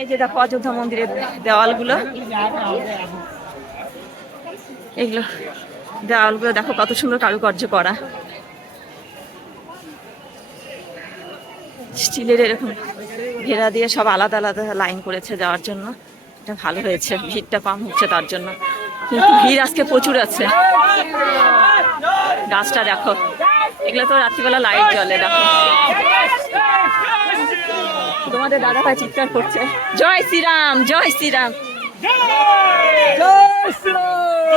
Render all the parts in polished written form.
এই যে দেখো অযোধ্যা মন্দিরের দেওয়ালগুলো, এগুলো দেওয়ালগুলো দেখো কত সুন্দর কারুকার্য করা, স্টিলের এরকম ঘেরা দিয়ে সব আলাদা আলাদা লাইন করেছে যাওয়ার জন্য। এটা ভালো হয়েছে, ভিড়টা কম হচ্ছে তার জন্য, কিন্তু ভিড় আজকে প্রচুর আছে। গাছটা দেখো, এগুলো তো রাত্রিবেলা লাইট জ্বলে। দেখো তোমাদের দাদা ভাই চিৎকার করছে, জয় শ্রীরাম জয় শ্রীরাম,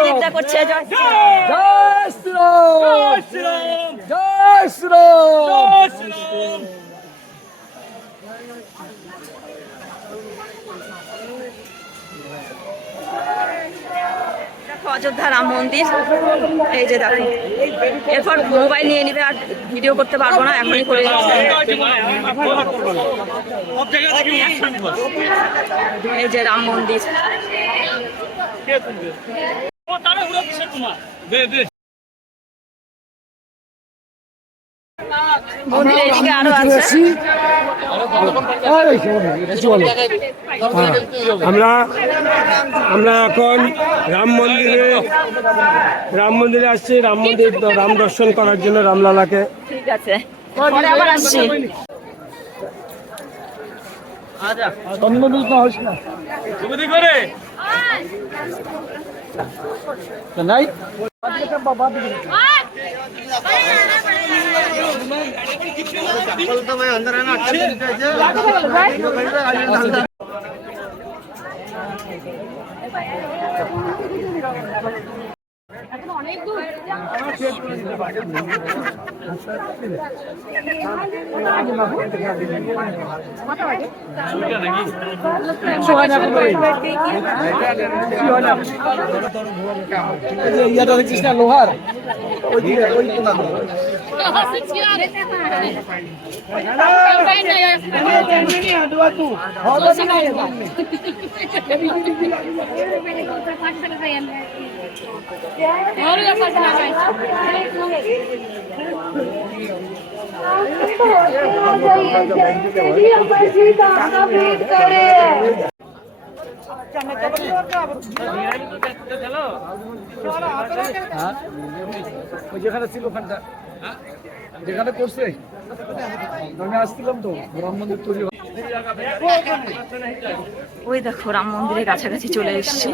চিৎকার করছে জয় শ্রীরাম জয় শ্রীরাম। অযোধ্যা রাম মন্দির, এই যে দেখো, এরপর মোবাইল নিয়ে নিবে, আর ভিডিও করতে পারবো না, এখনই করে যাচ্ছে। এই যে রাম মন্দির, মন্দিরের এদিকে আরো আছে। আমরা এখন রাম মন্দিরে আসছি, রাম দর্শন করার জন্য রামলালাকে। ঠিক আছে, পরে আবার আসছি। নাই अंदर है ना, অনেক দূর লোহার যেখানে ছিল ওখানটা যেখানে করছে আমি আসছিলাম তো রাম মন্দির তৈরি। ওই দেখো রাম মন্দিরের কাছাকাছি চলে এসেছি,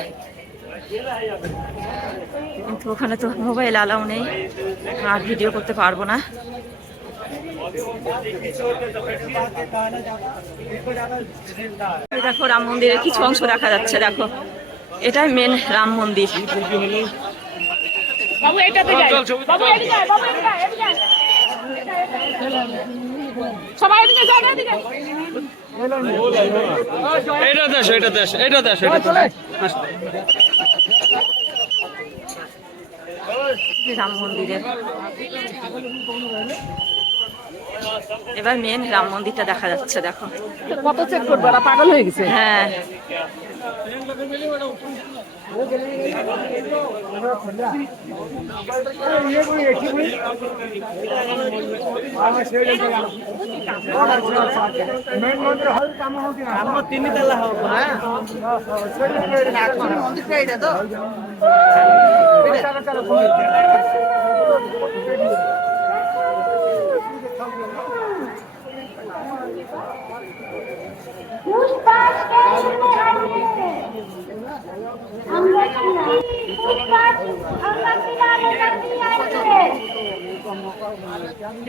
কিন্তু ওখানে তো মোবাইল অ্যালাউ নেই, আর ভিডিও করতে পারবো না। দেখো রাম মন্দিরের কিছু অংশ দেখা যাচ্ছে, দেখো এটাই মেন রাম মন্দির। রাম মন্দিরের এবার মেন রাম মন্দিরটা দেখা যাচ্ছে, দেখো কত চেক করবে, পাগল হয়ে গেছে। হ্যাঁ তিনতলা হবে মন্দিরটা এটা তো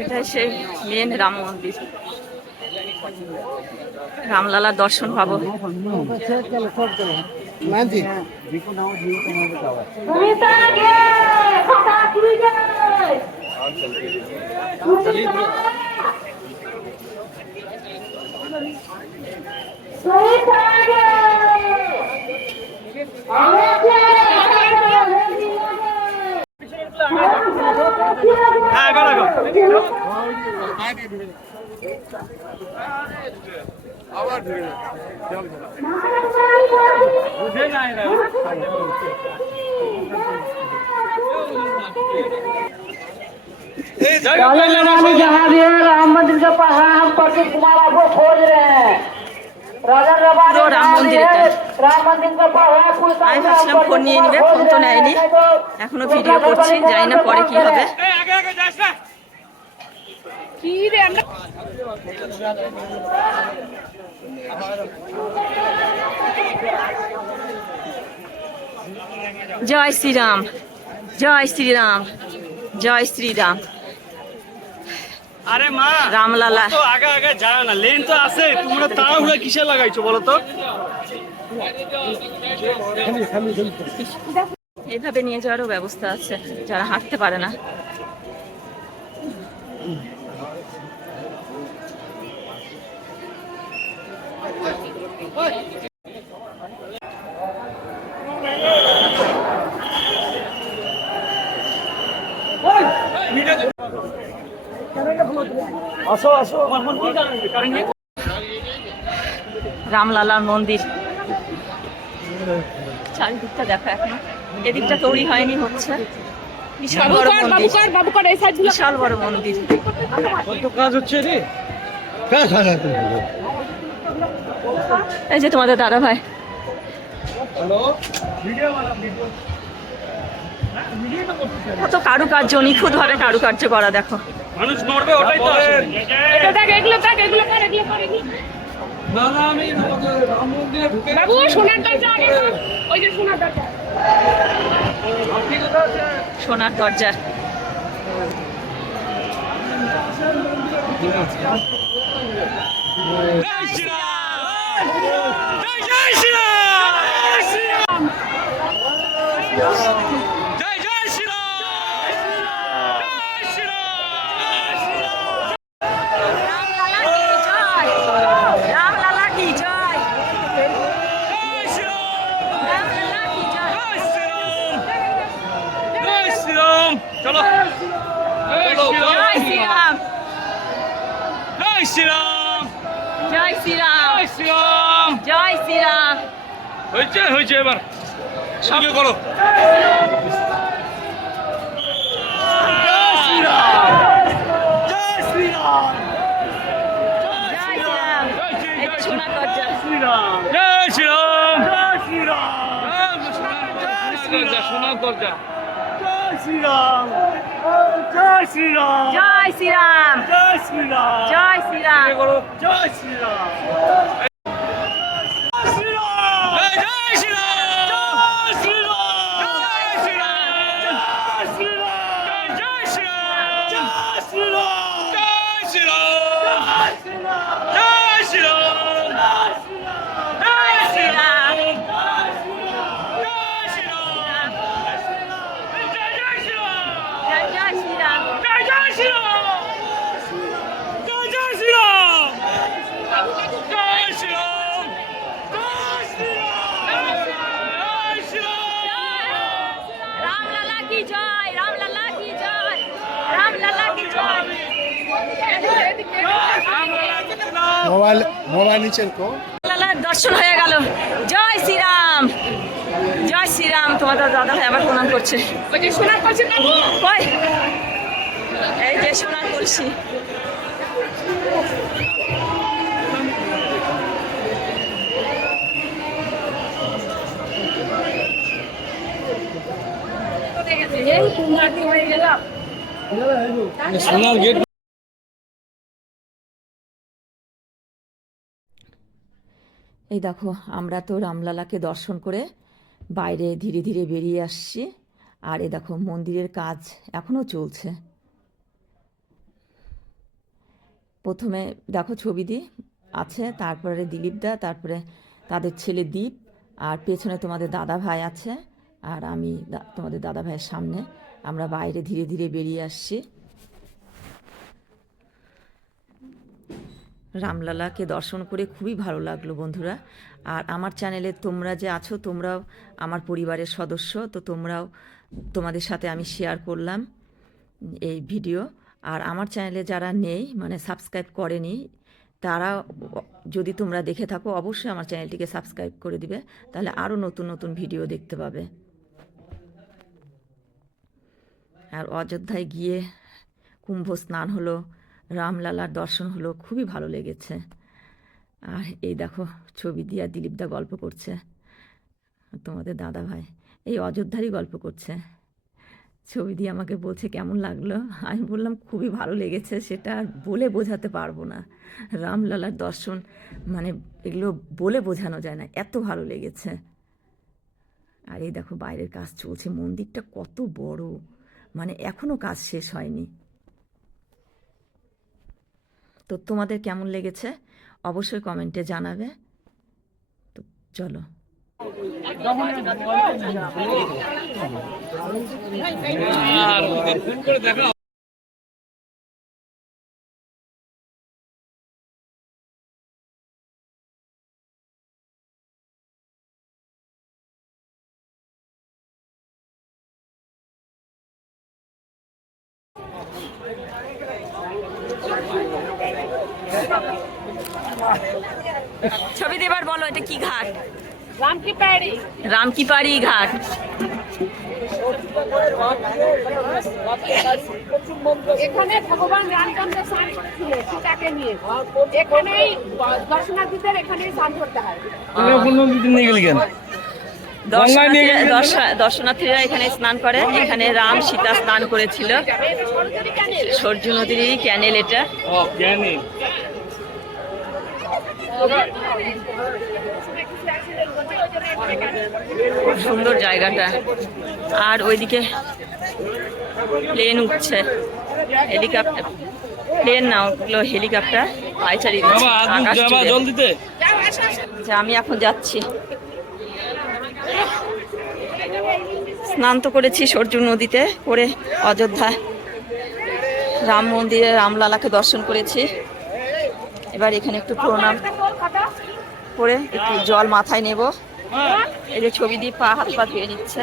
এটাই সেই মেন রাম মন্দির, রামলালার দর্শন পাবো। আবার जहाँ भी है राम मंदिर के पास हम पति कुमार आपको खोज रहे हैं। পুরো রাম মন্দির এটা। আমি ভাবছিলাম ফোন নিয়ে নিবে, ফোন তো নেয়নি। এখনো ভিডিও করছি, জানি না পরে কি হবে। কি রে আমরা জয় শ্রীরাম, জয় শ্রীরাম, জয় শ্রীরাম। আরে মা, রামলালা তো আগে আগে যায় না, লেন তো আছে, তোমরা তাড়াহুড়া কিসে লাগাইছো বলো তো? এইভাবে নিয়ে যাওয়ারও ব্যবস্থা আছে যারা হাঁটতে পারে না। আসো আসো। রামলালার মন্দির চারিদিকটা দেখো, এখনো এদিকটা তৈরি হয়নি, হচ্ছে। বিশাল বড় মন্দির, বাবুকার এই সাইড বিশাল বড় মন্দির। কত কাজ হচ্ছে রে? এই যে তোমাদের দাদা ভাই, হ্যালো, ভিডিও বানাম ভিডিও। কত কারুকার্য, নিখুঁত ভাবে কারুকার্য করা, দেখো। মানুষ মরবে, ওটাই তো আছে। এটা দেখ, এগুলো দেখ, এগুলো কর, এগুলো কর, এগুলো। না না, আমি রাম মন্দিরে ঢুকে বাবু সোনার দরজা আগে কর। ওই যে সোনার দরজা। আপনি কোথায় আছেন? সোনার দরজার জয় শ্রীরাম! জয় শ্রীরাম! জয় জয় শ্রীরাম! জয় শ্রীরাম! রামলালা কি জয়, জয় শ্রীরাম! রামলালা কি জয়। জয় শ্রীরাম! জয় শ্রীরাম! চলো চলো, জয় শ্রীরাম, জয় শ্রীরাম! জয় শ্রীরাম, জয় শ্রীরাম! জয় শ্রীরাম। হয়েছে হয়েছে, এবার সঙ্গে করো। জয় শ্রীরাম! জয় শ্রীরাম! জয় শ্রীরাম, এই যে সোনার দরজা। জয় শ্রীরাম! জয় শ্রীরাম! সোনার দরজা। জয় শ্রীরাম! জয় শ্রীরাম! জয় শ্রীরাম, জয় শ্রীরাম! জয় শ্রীরাম। জয় শ্রীরাম! জয় শ্রীরাম! জয় শ্রীরাম! জয় শ্রীরাম! জয় শ্রীরাম! জয় শ্রীরাম! জয় শ্রীরাম! জয় শ্রীরাম! জয় শ্রীরাম! জয় শ্রীরাম! জয় শ্রীরাম! জয় জয় শ্রীরাম, জয় জয় শ্রীরাম! জয় জয় শ্রীরাম! জয় শ্রীরাম! জয় শ্রীরাম! জয় শ্রীরাম! রামলালা কি জয়, রামলালা কি জয়, রামলালা কি জয়। মোবাইল মোবাইল নিচে রাখো। রামলালার দর্শন হয়ে গেল। জয় শ্রীরাম, জয় শ্রীরাম। তোমাদের দাদা ভাই আবার প্রণাম করছে। ওই যে সোনার কলসি বাবু। কই, এই যে সোনার কলসি। এই কুমারী হয়ে গেলাম। সোনার গেট। এই দেখো, আমরা তো রামলালাকে দর্শন করে বাইরে ধীরে ধীরে বেরিয়ে আসছি। আর এই দেখো, মন্দিরের কাজ এখনও চলছে। প্রথমে দেখো ছবি আছে, তারপরে দিলীপ দা, তারপরে তাদের ছেলে দীপ, আর পেছনে তোমাদের দাদা ভাই আছে, আর আমি তোমাদের দাদা ভাইয়ের সামনে। আমরা বাইরে ধীরে ধীরে বেরিয়ে আসছি। রামলালাকে দর্শন করে খুবই ভালো লাগলো বন্ধুরা। আর আমার চ্যানেলে তোমরা যে আছো, তোমরাও আমার পরিবারের সদস্য, তো তোমরাও, তোমাদের সাথে আমি শেয়ার করলাম এই ভিডিও। আর আমার চ্যানেলে যারা নেই, মানে সাবস্ক্রাইব করেনি, তারা যদি তোমরা দেখে থাকো, অবশ্যই আমার চ্যানেলটিকে সাবস্ক্রাইব করে দিবে, তাহলে আরও নতুন নতুন ভিডিও দেখতে পাবে। আর অযোধ্যায় গিয়ে কুম্ভ স্নান হলো, রামলালার দর্শন হলো, খুবই ভালো লেগেছে। আর এই দেখো ছবি দিয়ে দিলীপদা গল্প করছে, তোমাদের দাদা ভাই এই অযোধ্যারই গল্প করছে। ছবি দিয়ে আমাকে বলছে কেমন লাগলো, আমি বললাম খুবই ভালো লেগেছে, সেটা আর বলে বোঝাতে পারবো না। রামলালার দর্শন মানে এগুলো বলে বোঝানো যায় না, এত ভালো লেগেছে। আর এই দেখো বাইরের কাজ চলছে, মন্দিরটা কত বড়, মানে এখনো কাজ শেষ হয়নি। তো তোমাদের কেমন লেগেছে অবশ্যই কমেন্টে জানাবে। তো চলো। আর ওদের ফোন করে দেখা ছবি দেবার বলো, এটা কি ঘাট? রামকি প্যারি রামকিপাড়ি ঘাট। এখানে ভগবান রামচন্দ্র স্নান করেছিল সীতাকে নিয়ে। এখানেই দর্শনার্থীদের এখানেই স্নান করতে হয়। নিয়ে গেলি কেন? গঙ্গায় নিয়ে গেলে দর্শনার্থীরা এখানে স্নান করে। এখানে রাম সীতা স্নান করেছিল। সরজু নদীরই ক্যানেল এটা। ও জ্ঞানী। খুব সুন্দর জায়গাটা। আর ওইদিকে প্লেন উঠছে, হেলিকপ্টার, প্লেন না ওগুলো হেলিকপ্টার পায়চারি দিচ্ছে বাবা আকাশ যাবা জুড়ে। জল দিতে। আচ্ছা, আমি এখন যাচ্ছি। স্নান তো করেছি সরজু নদীতে, করে অযোধ্যা রাম মন্দিরে রামলালাকে দর্শন করেছি। এবার এখানে একটু প্রণাম করে একটু জল মাথায় নেব। এই যে ছবি দিয়ে পা হাত পা ধুয়ে নিচ্ছে।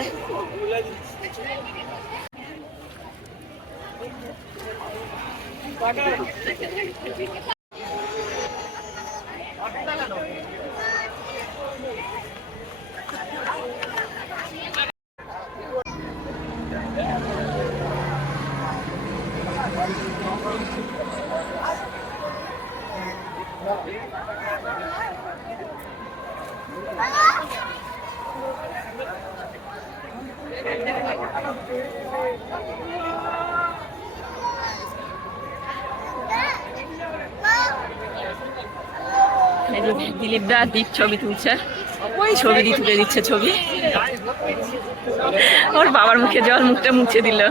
দিলীপদা দীপ ছবি তুলছে, ছবি দিয়ে তুলে দিচ্ছে ছবি। ওর বাবার মুখে জল, মুখটা মুছে দিল।